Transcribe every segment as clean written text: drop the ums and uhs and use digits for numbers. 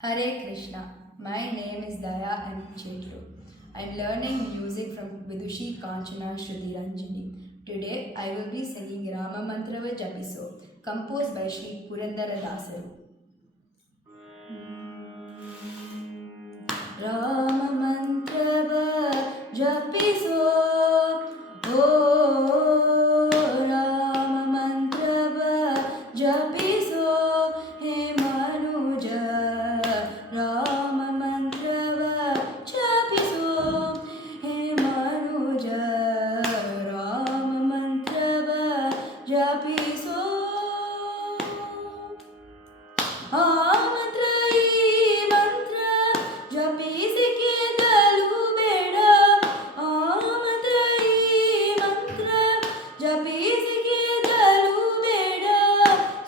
Hare Krishna. My name is Daya M. Chetru. I am learning music from Vidushi Kanchana Shruti Ranjani. Today I will be singing Rama Mantrava Japiso, composed by Sri Purandara Dasaru. Rama Mantrava Japiso, oh Rama Mantrava Japiso, He Manuja. Rama Mantrava Japiso, He Manuja. Rama Mantrava Japiso. ಆ ಮಂತ್ರ ಈ ಮಂತ್ರ ಜಪಿಸಿಕೆ ತಲು ಬೇಡ. ಆ ಮಂತ್ರ ಈ ಮಂತ್ರ ಜಪಿಸಿಕೆ ತಲು ಬೇಡ.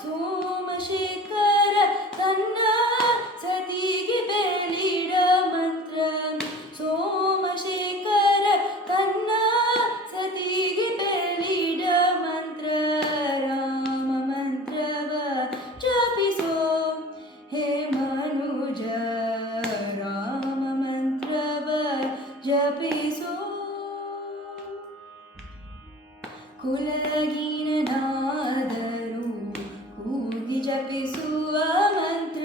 ಸೋಮಶೇಖರ ತನ್ನ ಸತಿಗೆ ಬೇಲಿಡ ಮಂತ್ರ. ಸೋಮಶೇಖರ ತನ್ನ ಸತಿಗೆ ಬೇಲಿಡ ಮಂತ್ರ. ರಾಮ ಮಂತ್ರವ ಜಪಿಸೋ ಹೇ ಮನುಜ. ರಾಮ ಮಂತ್ರವ ಜಪಿಸೋ. ಕುಲಗೀನನಾದರೂ ಕೂಗಿ ಜಪಿಸುವ ಮಂತ್ರ.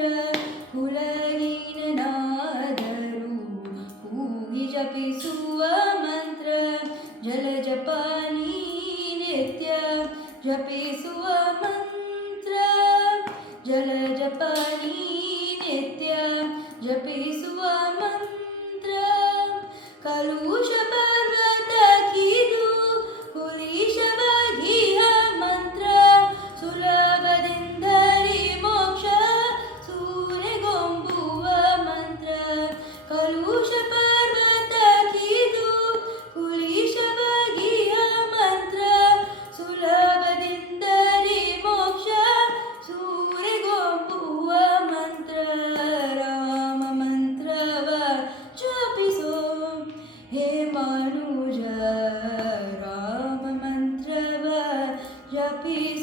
ಕುಲಗೀನನಾದರೂ ಕೂಗಿ ಜಪಿಸುವ ಮಂತ್ರ. ಜಲ ಜಪಾನಿ ನಿತ್ಯ ಜಪಿಸುವ ಮಂತ್ರ. ಜಲ ಜಪಾನಿ ನಿತ್ಯ ಜಪಿಸುವ ಮಂತ್ರ. ಕಲುಷ ಪರ್ವತ ಕಿದು ಕುಲೀಶವಾಗಿಹ ಮಂತ್ರ. ಸುಲಭದಿಂದರಿ ಮೋಕ್ಷ ಸೂರೆಗೊಂಬುವ ಮಂತ್ರ. ಕಲುಷ ಪರ್ವತ ಕಿದು ಕುಲೀಶವಾಗಿಹ ಮಂತ್ರ. ಸುಲಭದಿಂದರಿ ಮೋಕ್ಷ ಸೂರೆಗೊಂಬುವ ಮಂತ್ರ. ರಾಮ ಮಂತ್ರವ ಜಪಿಸೋ ಹೇ ಮನುಜ. ರಾಮ ಮಂತ್ರವ ಜಪಿಸೋ.